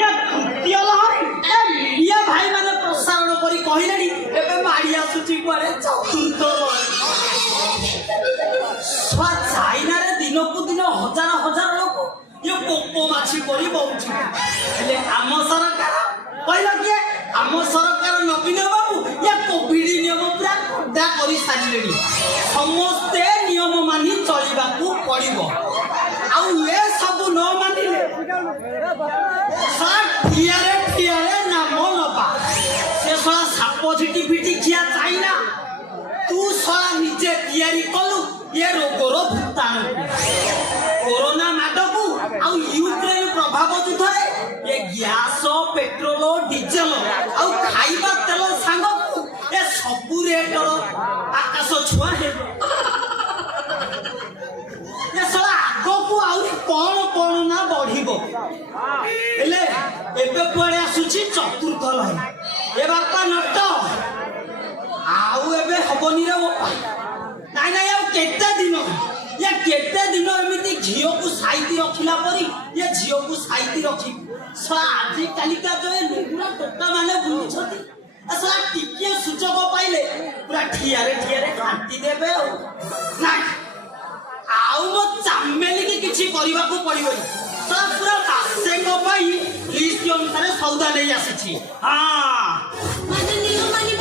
या तृतीय लहरी मीडिया भाई माने प्रसारण करी कहलेनी एबे माड़ी आसुची कुआरे चतुर्थ चाइना रे दिन को दिन हजार हजार लोग ये पोपो माछी करी बहुची हेले आम सरकार कहला कि आम सरकार नवीन बाबू या कोविड नियम पूरा कड़ा करी सारिलेनी समस्ते नियम मानि चलिबाकू पड़िबो आउ ये सब न मानिले ठियारे नाम नपा से सला साप झिटी पिटी खिया चाइना तू सला निजे तैयारी कलु ये रोगर भूताणु कोरोना मादकू आउ यूक्रेन प्रभाव युद्धरे ये गैस पेट्रोल डीजेल आउ खाइबा तेल सांगकू ये सबु रेटर आकाश छुआ हे ये सला आगकू आउरी कौन ना बढ़िबो हेले एबे कुआडे आसुची चतुर्थ लहरी ए बापा नट आउ एबे हबनी रे बापा नाई आउ केते दिन या केते दिन एमिति झियो को साइती रखिला परी ये झियो को साइती रखी सला आजि कालिका जो ए लुगुरा टोटा माने बुलुछती असला टिके सुजोग पाइले पूरा ठियारे घांटी देबे नाई आउ मो चामेली के किछि करिबा को पड़िबो सब पूरा मासे को पाई लिस्ट अनुसार सौदा ले आसीछि हां माननीय मानी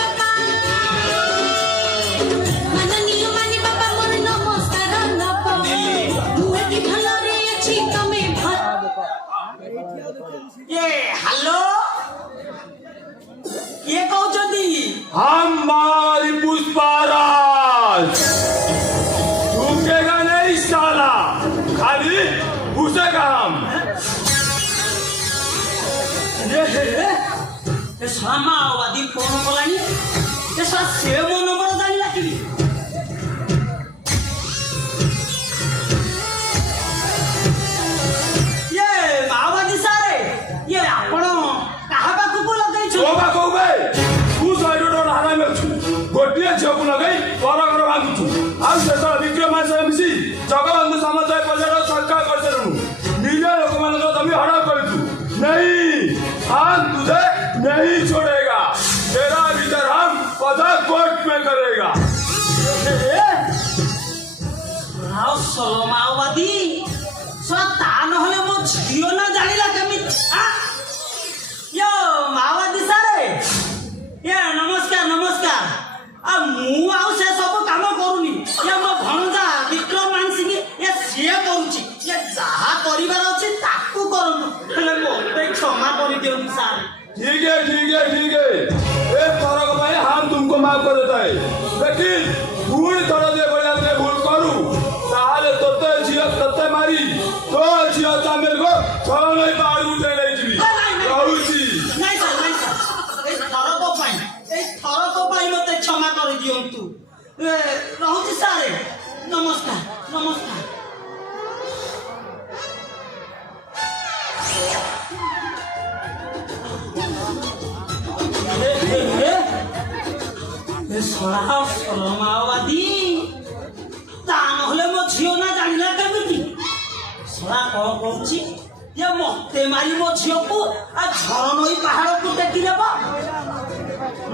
बापा मोर नमस्कार नपा मुए की भलो रे अछि कमे ये हेलो ये कहू जदी हमारी पुष्पाराज झुकेगा नहीं साला खाली घुसेगा हम ये सामावादी फोन बोलानी ये सा सेव नंबर जानी लागी ये माओवादी सारे ये आपण कहा बाकू को लगाई छु ओ बाकू बे तू साइडो हारा में छु गोटिए झोक लगाई परगर भागु छु आ सेसा विक्रम से मिसी जगबंधु समुदाय प्रजा सरकार करते रहू निजे लोक मान को तभी हड़ा कर तू नहीं आज तुझे नहीं छोड़ेगा तेरा भीतर हम पता कोर्ट में करेगा राव सलो माओवादी सता नहले मो झियो ना जानिला केमि यो माओवादी सारे ये नमस्कार आ मु आउ से सब काम करूनी ये मो भणजा विक्रम मानसिंह ये सिए करूची ये जहा करिवार अछि ताकू करनु हेले मोते क्षमा करि दियो सार ठीक है एक तरह भाई हम तुमको माफ कर देता है लेकिन भूल तरह दे बड़ा से भूल करूं ताले तोते जियो तोते मारी तो जियो चामेल को थरो नहीं पार उठे नहीं जी कहूची नहीं सर ए थरो को पाई मते क्षमा कर दियंतु रहूची सारे नमस्कार माओवादी ता नहले मो झियो ना जानिला केमिति सला कौन कहूची ये मते मारी मो झियो को आ झरनई पहाड़ को टेकी देबो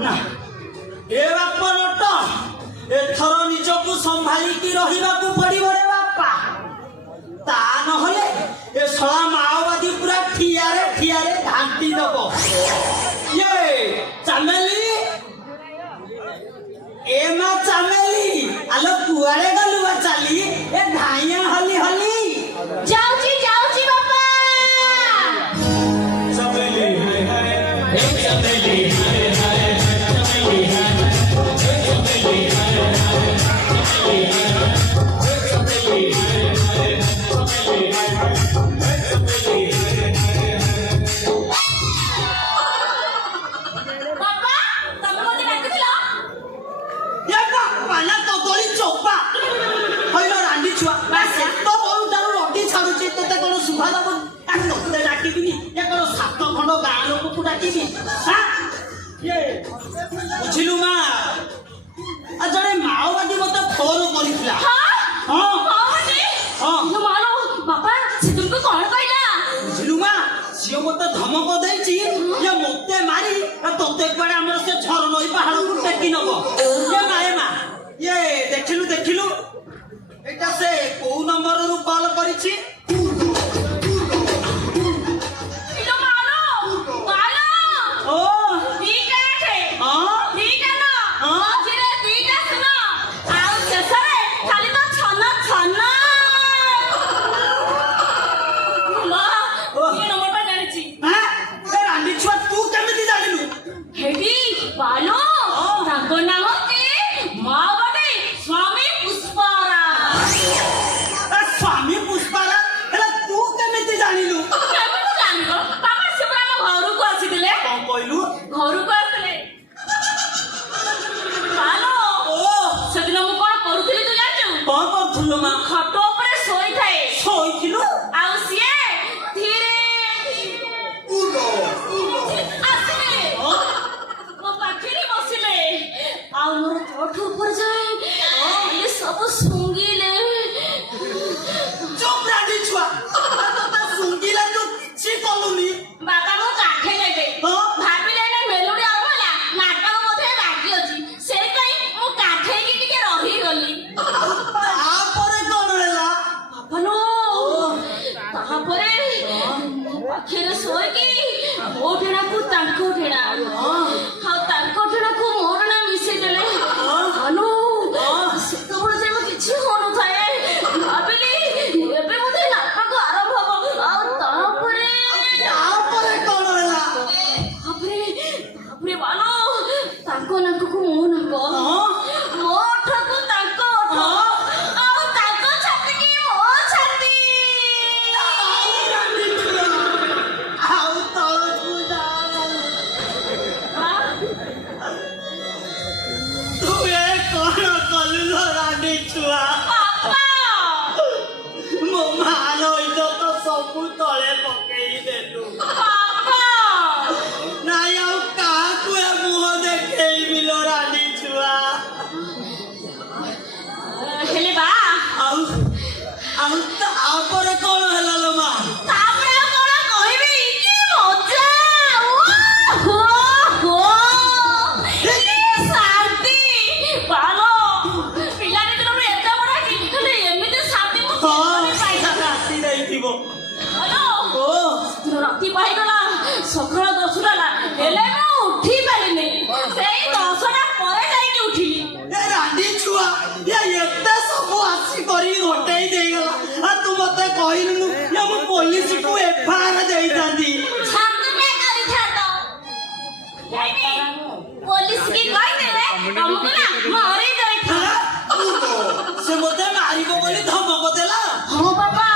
ना ए बापा नट एथर निजको संभाली की रहिबा को पड़िबो रे बापा ता नहले ए सला माओवादी पूरा ठियारे घांटी दबो ये चामेली ए मा चामेली आलो कुआरे गलु बा चाली ए धाइया हली जाऊची बापा चामेली हे चामेली बुझिलु मा आ जने माओवादी मत फोन करितला हां माओवादी हां यो मारो बापा से तुमको कौन कहला बुझिलु मा सियो मत धम ଧମକ ଦେଇଛି ଯେ ମୋତେ ମାରି ତୋତେ କୁଆଡେ ଆମର ସେ ଝରଣଇ ପାହାଡକୁ ଟେକି ନବ। ଏ ମା ଇଏ ଦେଖିଲୁ ଏଇଟା ସେ କୋଉ ନମ୍ବରରୁ କଲ୍ କରିଛି? ଓ ସ୍ୱାମୀ ପୁଷ୍ପାରା ହେଲେ ତୁ କେମିତି ଜାଣିଲୁ? ଘରକୁ ଆସିଥିଲେ। କଣ କହିଲୁ? ଘରକୁ ଆସିଥିଲେ। ସେଦିନ ମୁଁ କଣ କରୁଥିଲି ତୁ ଜାଣିଛୁ? କଣ କରୁଥିଲୁ ମା? ଖଟ ଉପରେ ଶୋଇଥାଏ। ଶୋଇଥିଲୁ? ଆଉ ସିଏ ଧୀରେ ଆସିଲେ ମୋ ପାଖରେ ବସିଲେ ଆଉ ମୋର ଠୋଠ ଉପରେ ଯାଏ ସବୁ ଶୁଙ୍ଗିଲେ। ଚୁପ ରାଣ୍ଡି ଛୁଆ, ଶୁଙ୍ଗିଲା ତୁ କିଛି କଲୁନି। ବାବା ମୁଁ କାଠେଇ ନେବେ ହଁ? ଭାବିଲେ ନା ମେଲୋଡି ଆରମ୍ଭ ହେଲା, ନାଟକ ବୋଧେ ବାକି ଅଛି, ସେଇଥିପାଇଁ ମୁଁ କାଠେଇକି ଟିକେ ରହିଗଲି। ତାପରେ କଣ ହେଲା? ବାପାଲୋ, ତାପରେ ମୋ ପାଖରେ ଶୋଇକି ମୋ ଠେଣାକୁ ତାଙ୍କ ଠେଣା ଆଉ ତାଙ୍କ ଠେଣାକୁ ମୋ ଠେଣା ମିଶେଇ ଦେଲେ। ହାଲୋ, ସେତେବେଳେ ଯେ ମୁଁ କିଛି ହଉନଥାଏ, ଭାବିଲି ଏବେ ବୋଧେ ନାଟକ ଆରମ୍ଭ ହବ। ଆଉ ତାପରେ କଣ ହେଲା? ତାପରେ ବାଲୋ, ତାଙ୍କ ନାକକୁ ମୋ ନାକ, ମୋ ଓଠକୁ ତାଙ୍କ ଓଠ, ଆଉ ତାଙ୍କ ଛାତିକି ମୋ ଛାତି। ଆଉ ତଳକୁ ଯା। ତୁ ଏ କଣ କଲୁ ଲୋ ରାଣ୍ଡି ଛୁଆ? ମୋ ମାର ଇଜ୍ଜତ ସବୁ ତଳେ ପକେଇ ଦେଲୁ। ନାଇଁ ଆଉ କାହାକୁ ଏ ମୁହଁ ଦେଖେଇବି ଲୋ ରାଣ୍ଡି ଛୁଆ? ହେଲେ ବା ଆଉ ତାପରେ କଣ ହେଲା ଲୋ ମା? ତାପରେ ଆଉ କଣ କହିବି? କି ମଜା! କି ଶାନ୍ତି! ବାଲୋ, ପିଲାଟି ଦିନରୁ ଏତେ ବଡ ହେଇଛି, ହେଲେ ଏମିତି ଶାନ୍ତି ମୁଁ କେବେ ପାଇନି। ରାତି ଦେଇଥିବ। ବାଲୋ, ଓ ରାତି ପାଇଗଲା, ସକାଳ 10ଟା ହେଲା, ହେଲେ ମୁଁ ଉଠି ପାରିନି। ସେଇ 10ଟା ପରେ ଯାଇକି ଉଠିଲି। ଏ ରାଣ୍ଡି ଛୁଆ, ଏତେ ସବୁ ଆସି କରି ଘଟେଇ ଦେଇଗଲା, ଆଉ ତୁ ମତେ କହିଲୁନୁ ମୁଁ ପୋଲିସକୁ ଏଫଆଇଆର ଦେଇଥାନ୍ତି। ଛାତୁଟେ କରିଥାନ୍ତ। ଯାଇକି ପୋଲିସକି କହିଦେଲେ ତମକୁ ନା ମରି ଯାଇଥାନ୍ତ। ସେ ମତେ ମାରିବ ବୋଲି ଧମକ ଦେଲା। ହଁ ବାବା,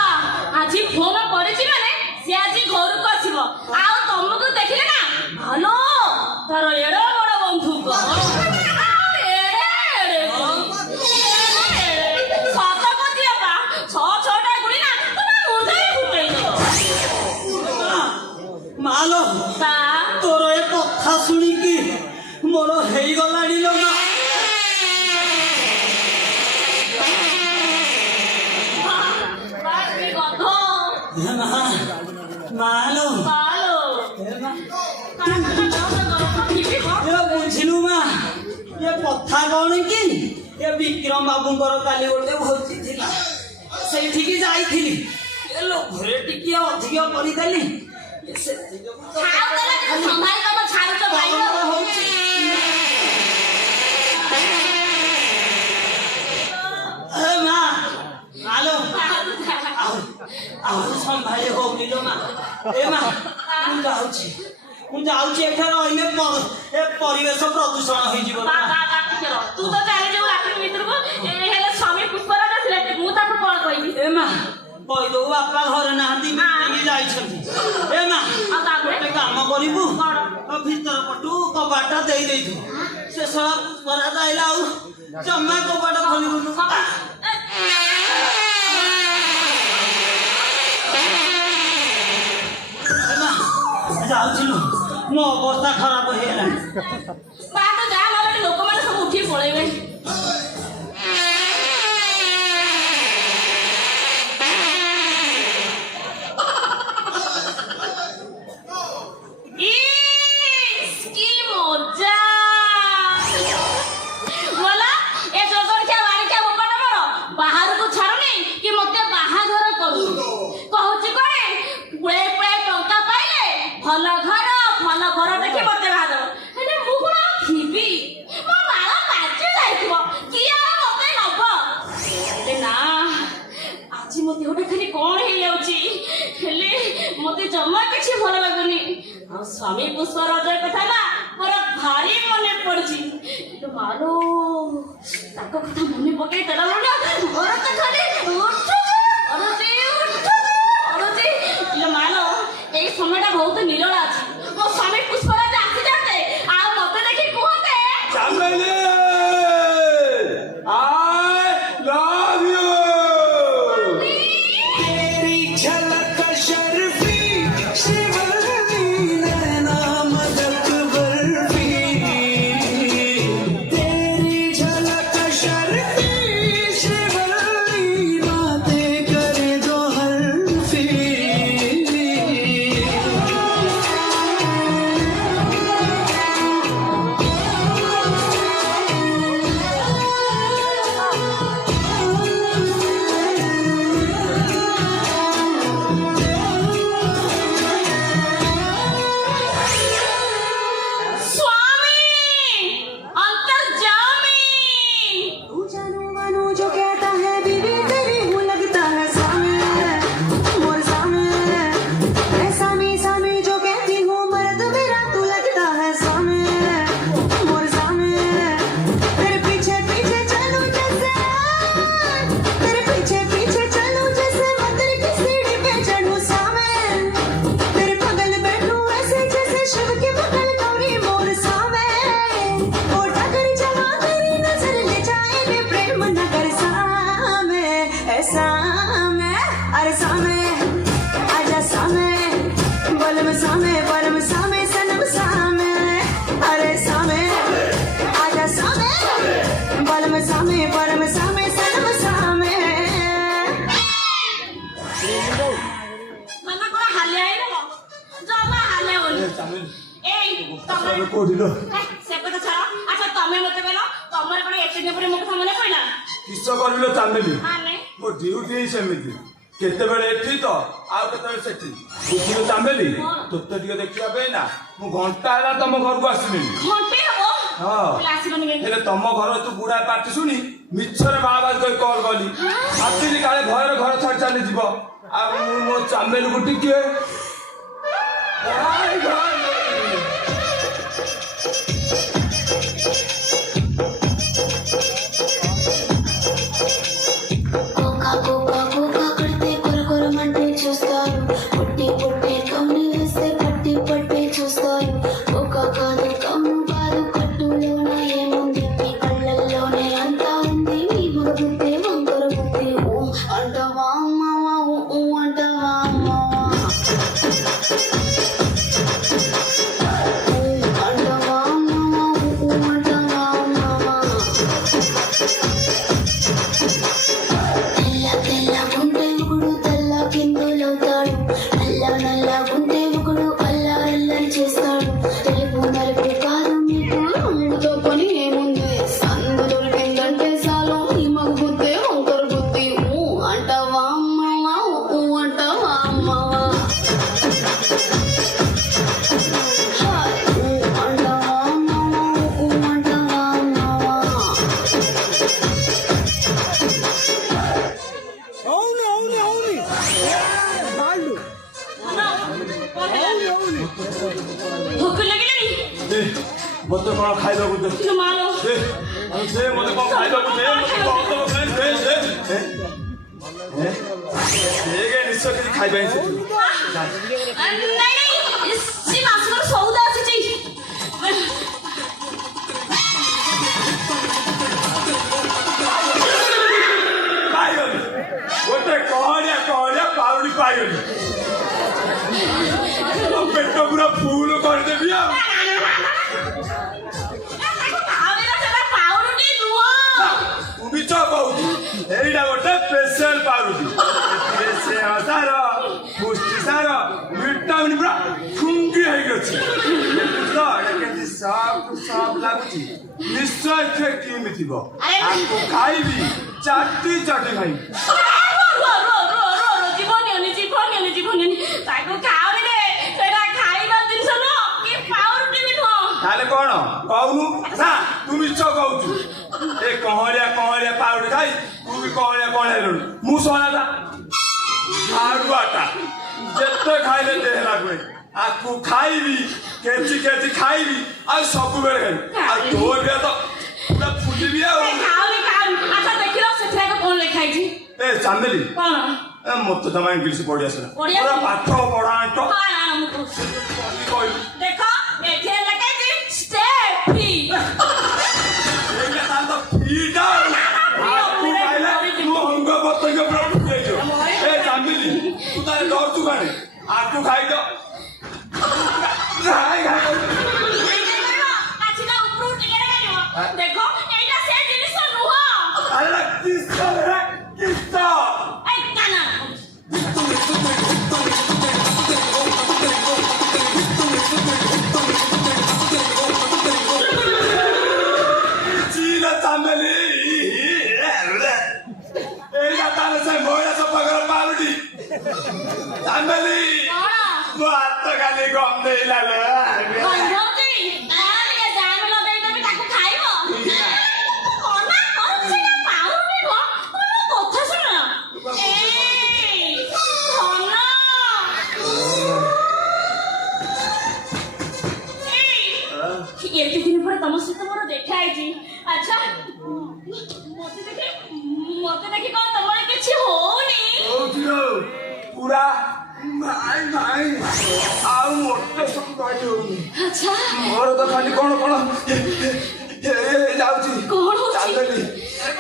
ଆଜି ଫୋନ କରିଛି ମାନେ ସେ ଆଜି ଘରକୁ ଆସିବ, ଆଉ ତମକୁ ଦେଖିଲେ ନା ହାଲୋ, ତାର ଏଡେ ବଡ ବନ୍ଧୁକ, ଛଅଟା ଗୁଳି ନା ତମ ମୁଣ୍ଡରେ ଫୁଟେଇ ଦବ। ମାଲୋ, ତୋର ଏ କଥା ଶୁଣିକି ମୋର ହେଇଗଲାଣି ଲୋ ମା। ମାଲୋ, ବୁଝିଲୁ ମା, ଏ କଥା କଣ କି? ଏ ବିକ୍ରମ ବାବୁଙ୍କର କାଲି ଗୋଟେ ଭୋଜି ଥିଲା, ସେଇଠିକି ଯାଇଥିଲି। ଏ ଲୋଭରେ ଟିକେ ଅଧିକ କରିଦେଲି। ଆଉ ସମ୍ଭାଳି ହଉନି ଲୋ ମା। ଏ ମା, ମୁଁ ଯାଉଛି ଏଠାରେ ରହିଲେ ଏ ପରିବେଶ ପ୍ରଦୂଷଣ ହେଇଯିବ। ତୁ ତ ଚାଲିଯିବୁ ଲାଟ୍ରିନ୍ ଭିତରକୁ, ହେଲେ ସ୍ୱାମୀ ପୁଷ୍ପରାଜ ଥିଲେ, ମୁଁ ତାକୁ କଣ କହିବି? ଏ ମା, କହିଦଉ ବାପା ଘରେ ନାହାନ୍ତି, ଯାଇଛନ୍ତି। ଏ ମା, ଗୋଟେ କାମ କରିବୁ, ଭିତର ପଟୁ କବାଟଟା ଦେଇଥିବୁ। ସେ ଶଳା ପୁଷ୍ପରାଜ ଆଇଲା ଆଉ ଜମା କବାଟ ଖୋଲିବୁନୁ। ଯାଉଥିଲୁ, ମୋ ଅବସ୍ଥା ଖରାପ ହେଇଗଲାଣି। ଲୋକମାନେ ସବୁ ଉଠି ପଳେଇବେ। ଭଲ ଘର ଭଲ ବର ଦେଖି ମତେ ବାହା ଦେବ ହେଲେ ମୁଁ କଣ ଥିବି ମୋ ବାଳ ପାଚି ଯାଇଥିବ କିଏ ଆଉ ମତେ ନବ ହେଲେ ନା ଆଜି ମୋ ଦେହଟା ଖାଲି କଣ ହେଇଯାଉଛି ହେଲେ ମତେ ଜମା କିଛି ଭଲ ଲାଗୁନି ଆଉ ସ୍ୱାମୀ ପୁଷ୍ପରାଜ କଥା ନା ମୋର ଭାରି ମନେ ପଡୁଛି କିନ୍ତୁ ମାଲୋ ତାଙ୍କ କଥା ମନେ ପକେଇ ଦେଲା ନା ମୋର ତ ଖାଲି ମାଲୋ ଏଇ ସମୟଟା ବହୁତ ନିରୋଳା ଅଛି ମୋ ସ୍ୱାମୀ ପୁଷ୍ପରାଜ ଆସିଯାନ୍ତେ ଆଉ ମତେ ଦେଖି କୁହନ୍ତେ ଚାମେଲି I love you तेरी झलक शर्फी शिवरनी नैना मदक बर्फी तेरी झलक शर्फी शिवरनी बातें करे दो हल्फी स्वामी अंतर्जामी तू जानू मानू जो कहता है बीवी तेरी हूँ लगता है सामी मोर सामी मैं सामी सामी जो कहती हूँ मर्द मेरा तू लगता है सामी मोर सामी तेरे पीछे पीछे चलूं जैसे तेरे पीछे पीछे चलूं जैसे मंदिर की सीढ़ी पे चढ़ूं सामी तेरे बगल बैठूं ऐसे जैसे शिव के बगल गौरी मोर सामी ओ ठाकर जहाँ तेरी नजर ले जाए रे प्रेम नगर सामे ऐसा मैं अरे सामे आजा सामे बलम सामे परम सामे सनम सामे अरे सामे आजा सामे बलम सामे परम सामे सनम सामे ମାନେ କଣ ହାଲିଆ ହେଇଗଲ ଜମା ହାଲିଆ ହଉନି ଏଇ ତମେ କୋଉଠିଲ ସେ କଥା ଛାଡ଼ ଆଚ୍ଛା ତମେ ମତେ କହିଲ ତମର କଣ ଏତେ ଦିନ ପରେ ମୋ କଥା ମନେ ପଇଲା କିସ କରିଲ ଚାମେଲି ମାନେ ମୋ ଡ୍ୟୁଟି ହିଁ ସେମିତି କେତେବେଳେ ଏଠି ତ ଆଉ କେତେବେଳେ ସେଠି ବୁଝିଲ ଚାମେଲି ତୋତେ ଟିକେ ଦେଖିବା ପାଇଁ ନା ମୁଁ ଘଣ୍ଟା ହେଲା ତମ ଘରକୁ ଆସିଲିଣି ଘଣ୍ଟେ ହବ ହଁ ହେଲେ ଆସିବନି କାହିଁକି ହେଲେ ତମ ଘର ତୁ ବୁଢା ପାଟି ଶୁଣି ମିଛରେ ବାହାବାଜ କରି କଲ୍ କଲି ଆସିଲି କାଳେ ଭୟରେ ଘର ଛାଡି ଚାଲିଯିବ ଆଉ ମୁଁ ମୋ ଚାମେଲିକୁ ଟିକେ కోకా కోకా కోకా కడితే కొరకొరమంటే చూస్తారు పుట్టి పుట్టి కౌని వేస్తే పట్టి పట్టి చూస్తారు కోకా కాదు కౌను కాదు కట్టులోన ఏముంది మీ కళ్ళల్లోనే అంతా ఉంది మీ మగబుద్ధి వంకర బుద్ధి ఊ అంటవా అమ్మవా ఊ అంటవా అమ్మవా ఊ అంటవా అమ్మవా ఊ అంటవా అమ్మవా తెల్ల తెల్ల గుంటే ఒకడు తెల్ల కిందులవుతాడు నల్ల నల్ల గుంటే ఒకడు అల్లా అల్లరి చేస్తాడు తెలుపు నలుపు కాదు మీకు రంగుతో పని ఏముంది సందు దొరికిందంటే చాలు ఈ మగ బుద్ధి వంకర బుద్ధి ఊ అంటావా అమ్మవా ఊ అంటావా అమ్మవా హాయ్ ఊ అంటావా అమ్మవా ఊ అంటావా అమ్మవా ଭୋକ ଲାଗିଲାଣି ମତେ କଣ ଖାଇବାକୁ ଦେ କିନ୍ତୁ ମାଲୋ ଦେ ମତେ କଣ ଖାଇବାକୁ ଦେ ମତେ କଣ ନିଶ୍ଚୟ କିଛି ଖାଇବା ହିଁ ସେଠି ନାଇଁ ନାଇଁ ସେ ମାସର ସଉଦା ଆସିଛି ପାଇଗଲି ଗୋଟେ କହଳିଆ କହଳିଆ ପାଉଡି ପାଇଗଲି ପେଟ ପୁରା ଫୁଲ କରିଦେବି ଆଉ ପାଉରୁଟି ନୁହଁ ମିଛ କହୁଛି ଏଇଟା ଗୋଟେ ସ୍ପେଶାଲ ପାଉରୁଟି ଏଥିରେ ସ୍ନେହ ସାର ପୁଷ୍ଟି ସାର ଭିଟାମିନ ପୁରା ଫୁଙ୍ଗି ହେଇକି ଅଛି ତ ଏଇଟା କେମିତି ସଫ୍ଟ ଲାଗୁଛି ନିଶ୍ଚୟ ଏଥିରେ କ୍ରିମ ଥିବ ଆକୁ ଖାଇବି ଚାଟି ଚାଟି ଖାଇବି ଜୀବନ ତାକୁ ଖାଉନି ରେ ସେଟା ଖାଇବା ତାହେଲେ କଣ କହୁନୁ ନା ତୁ ମିଛ କହୁଛୁ ଏ କହଳିଆ ପାଉଡି ଖାଇ ତୁ ବି କହଳିଆ ହେଲୁଣି ମୁଁ ସହନା ଝାଡୁଆଟା ଯେତେ ଖାଇଲେ ଦେହ ଲାଗୁଏ ଆକୁ ଖାଇବି କେଚି ଖାଇବି ଆଉ ସବୁବେଳେ ଖାଇବି ଆଉ ତୋ ଏବେ ତ ପୁରା ଫୁଲିବି ଆଉ ଦେଖିଲ ସେଥିରେ କଣ ଲେଖା ହେଇଛି ଏ ଚାନ୍ଦେଲି କଣ ମତେ ଜମା ଇଂଲିଶ ପଢି ଆସିଲା ପଢି ପୁରା ଆସିଲା? ପାଠ ପଢା ଆଣ୍ଟ ଦେଖ ଏଠି ଲେଖା ହେଇଛି ଷ୍ଟେ ଫ୍ରି ଆକୁ ଖାଇଛ ଦେଖ ଏଇଟା ସେ ଜିନିଷ ନୁହଁ ଏତେ ଦିନ ପରେ ତମ ସହିତ ମୋର ଦେଖା ହେଇଛି ଆଚ୍ଛା ମତେ ଦେଖି କଣ ତମର କିଛି ହଉନି ପୁରା ଆଉ ମୋଟେ ସବୁ କହି ହଉନି ଆଚ୍ଛା ମୋର ତ ଖାଲି କଣ ଯାଉଛି କଣ ହଉଛି? ଚାଲିଲି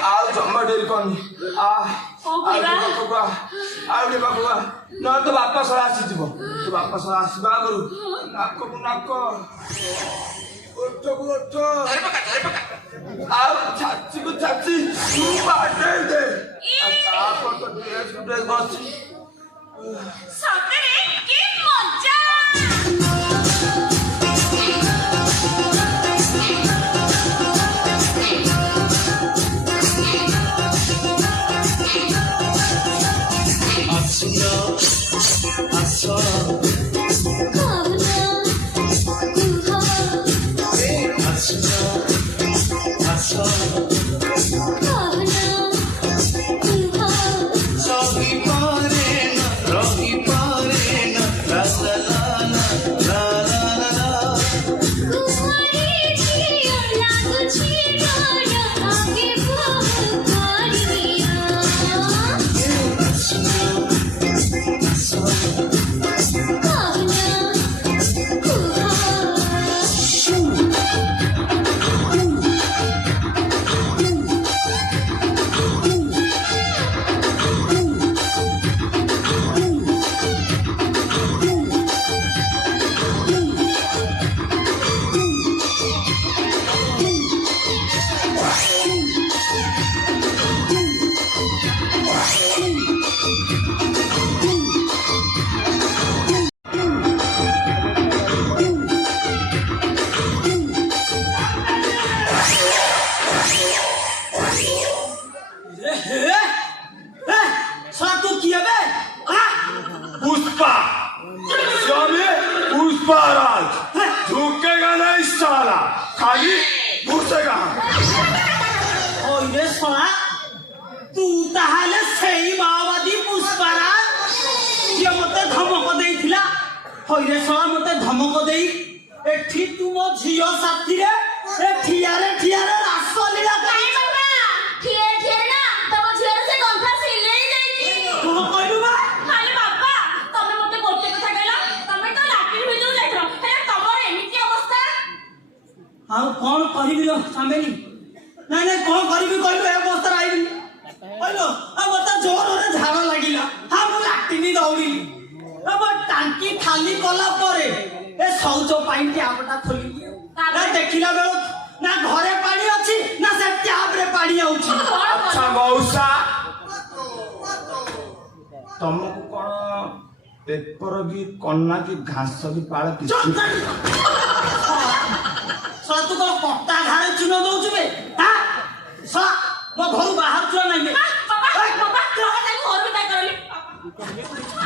ଆଉ ଜମା ଡେରି କରନି ଆଉ ଟିକେ ପାଖକୁ ନହେଲେ ତ ବାପା ସହ ଆସିଯିବ ତୋ ବାପା ସହ ଆସିବା ଆଗରୁ ନାକକୁ ନାକ ଓଠକୁ ଓଠ ଆଉ ଛାଚିକୁ ଛାଚି ବାଟେଇ ଦେ ତାପରେ ତ ଡ୍ରେସ୍ ବସି ସତରେ କି ମଜା पुष्पाराज झुकेगा नहीं साला खाली घुसेगा ओरे सोना तू ताहाले सेई माओवादी पुष्पाराज जे मते धमक देइथिला ओरे सोना मते धमक देई एठी तू मो झियो साथी रे ए ठियारे रासलीला ନାଇଁ ବାବା ଠିଏ ନା ତମ ଝିଅର ସେ ଗନ୍ଥା ସିଲେଇ ଦେଇଛି କଣ କହିଲୁ ବା ଖାଲି ବାବା ତମେ ମତେ ଗୋଟେ କଥା କହିଲ ତମେ ତ ଲାଟିନ୍ ଭିତରୁ ଯାଇଥିଲ ହେଲେ ତମର ଏମିତି ଅବସ୍ଥା ଆଉ କଣ କରିବି ଲୋ ସାମେଲି ନାଇଁ କଣ କରିବି କହିଲୁ ଏ ଅବସ୍ଥାରେ ଆଇବି କହିଲୁ ଆଉ ମତେ ଜୋରରେ ଝାଳ ଲାଗିଲା ହଁ ମୁଁ ଲାଟିନି ଦୌଡ଼ିଲି ମୋ ଟାଙ୍କି ଖାଲି କଲା ପରେ ଏ ଶୌଚ ପାଇଁ ଟ୍ୟାପଟା ଖୋଲିଲି ନା ଦେଖିଲା ବେଳକୁ ନା ଘରେ ପାଣି ଅଛି ନା ସେ ଟ୍ୟାପରେ ପାଣି ଆଉଛି अच्छा मौसा तुमको कौन पेपर की कन्ना की घास की पाल की ଶଳା ତୁ କଣ କଟା ଘାରେ ଚୁନ ଦଉଛୁ ବେ ହଁ ଶଳା ମୋ ଘରୁ ବାହାରୁଛୁ ନା ନାଇଁ ବେ ବାବା ବାବା ଘର ତାକୁ ଘର ବିଦା କରଲି